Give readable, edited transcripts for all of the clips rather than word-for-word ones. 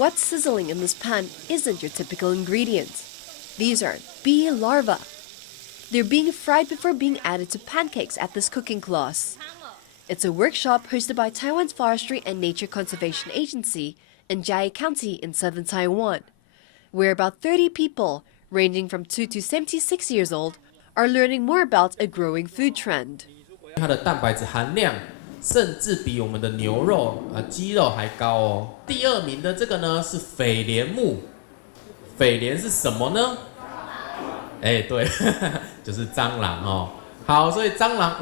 What's sizzling in this pan isn't your typical ingredient. These are bee larvae. They're being fried before being added to pancakes at this cooking class. It's a workshop hosted by Taiwan's Forestry and Nature Conservation Agency in Jiayi County in southern Taiwan, where about 30 people, ranging from 2 to 76 years old, are learning more about a growing food trend. 它的蛋白质含量甚至比我们的牛肉、鸡肉还高哦。第二名的这个呢是蜚蠊目，蜚蠊是什么呢？哎，对，就是蟑螂哦。好，所以蟑螂，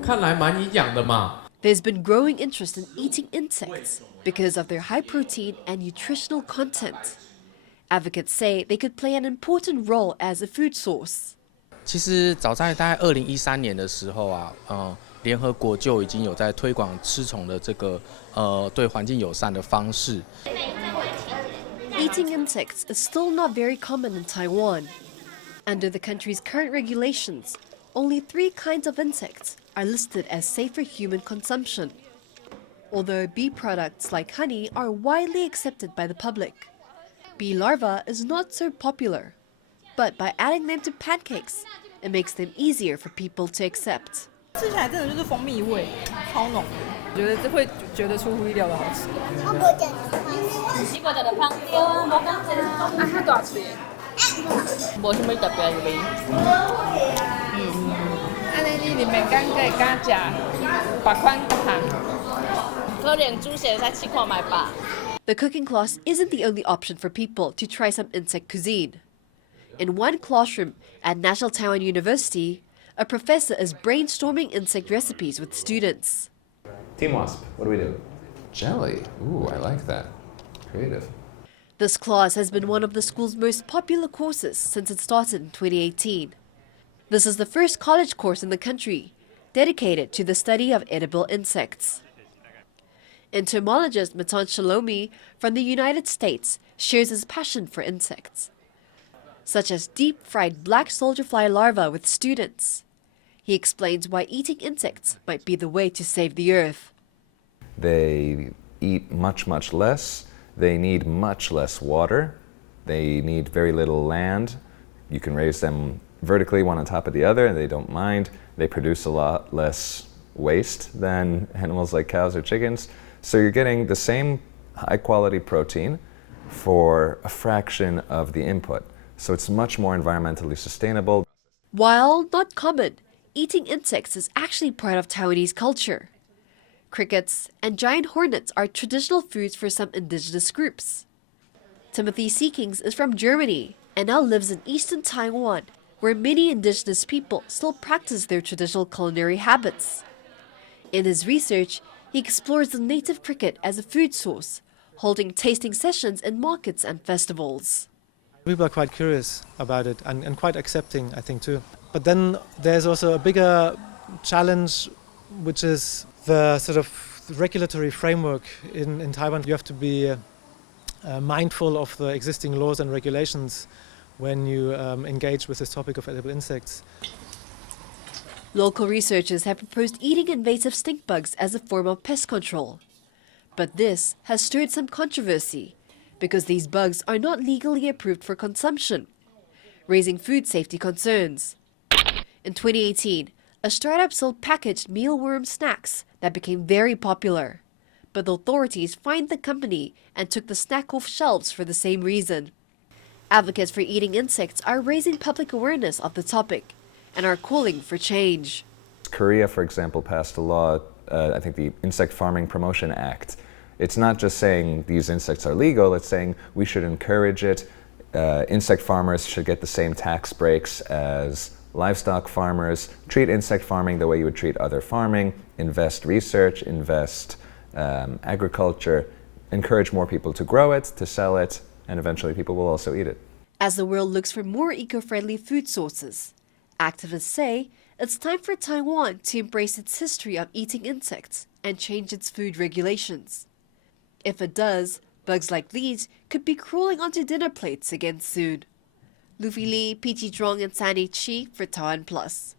看来蛮营养的嘛。There's been growing interest in eating insects because of their high protein and nutritional content. Advocates say they could play an important role as a food source. 其实早在大概2013年的时候啊，联合国就已经有在推广吃虫的这个对环境友善的方式。Eating insects is still not very common in Taiwan. Under the country's current regulations, only 3 kinds of insects are listed as safe for human consumption. Although bee products like honey are widely accepted by the public, bee larvae is not so popular. But by adding them to pancakes, it makes them easier for people to accept. 吃起来真的就是蜂蜜味，超浓的，觉得这会觉得出乎意料的好吃。你觉得香对啊，无讲真。啊，较大脆的，无什么特别的味。安尼你里面敢可以敢食别款项，可能煮些再试看卖吧。 The cooking class isn't the only option for people to try some insect cuisine. In one classroom at National Taiwan University, a professor is brainstorming insect recipes with students. Team Wasp, what do we do? Jelly. Ooh, I like that. Creative. This class has been one of the school's most popular courses since it started in 2018. This is the first college course in the country dedicated to the study of edible insects. Entomologist Matan Shalomi from the United States shares his passion for insects, such as deep-fried black soldier fly larvae with students. He explains why eating insects might be the way to save the earth. They eat much, much less. They need much less water. They need very little land. You can raise them vertically, one on top of the other, and they don't mind. They produce a lot less waste than animals like cows or chickens. So you're getting the same high-quality protein for a fraction of the input. So it's much more environmentally sustainable. While not common, eating insects is actually part of Taiwanese culture. Crickets and giant hornets are traditional foods for some indigenous groups. Timothy Seekings is from Germany and now lives in eastern Taiwan, where many indigenous people still practice their traditional culinary habits. In his research, he explores the native cricket as a food source, holding tasting sessions in markets and festivals. People are quite curious about it and quite accepting, I think, too. But then there's also a bigger challenge, which is the sort of regulatory framework in Taiwan. You have to be mindful of the existing laws and regulations when you engage with this topic of edible insects. Local researchers have proposed eating invasive stink bugs as a form of pest control. But this has stirred some controversy because these bugs are not legally approved for consumption, raising food safety concerns. In 2018, a startup sold packaged mealworm snacks that became very popular. But the authorities fined the company and took the snack off shelves for the same reason. Advocates for eating insects are raising public awareness of the topic and are calling for change. Korea, for example, passed a law, I think the Insect Farming Promotion Act. It's not just saying these insects are legal, it's saying we should encourage it. Insect farmers should get the same tax breaks as livestock farmers. Treat insect farming the way you would treat other farming. Invest research, invest agriculture. Encourage more people to grow it, to sell it, and eventually people will also eat it. As the world looks for more eco-friendly food sources, activists say it's time for Taiwan to embrace its history of eating insects and change its food regulations. If it does, bugs like these could be crawling onto dinner plates again soon. Luffy Lee, Pichi, Chuang, and Sandy Chi for TaiwanPlus.